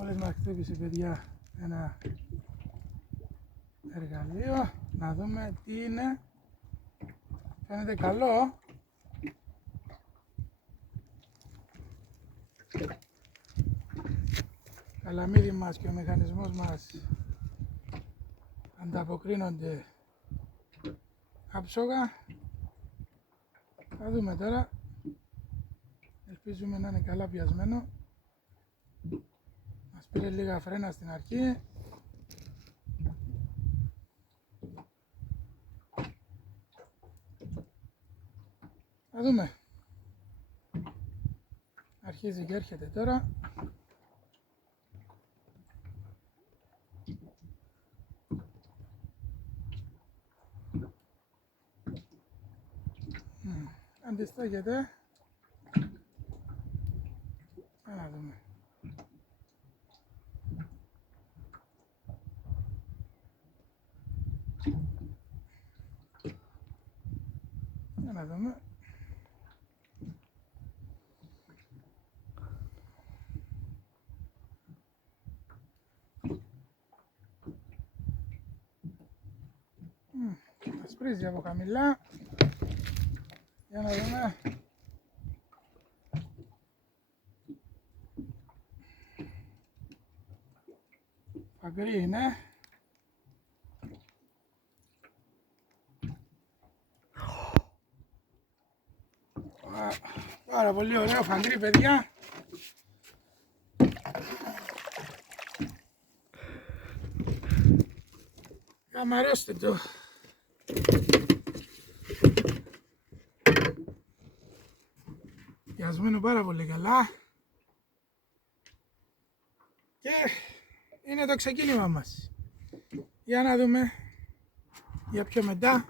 Μόλις μας χτύπησε, παιδιά, ένα εργαλείο. Να δούμε τι είναι. Φαίνεται καλό. Καλαμίδι μας και ο μηχανισμός μας ανταποκρίνονται άψογα. Θα δούμε τώρα. Ελπίζουμε να είναι καλά πιασμένο. Μας πήρε λίγα φρένα στην αρχή. Θα δούμε. Αρχίζει και έρχεται τώρα. Αντιστέκεται. Να δούμε. Για να δούμε. Ασπρίζει από χαμηλά. Για να δούμε. Φαγκρί είναι. Πάρα πολύ ωραίο φαγκρί, παιδιά. Καμαρώστε το. Πιασμένο πάρα πολύ καλά. Και είναι το ξεκίνημα μας. Για να δούμε για πιο μετά.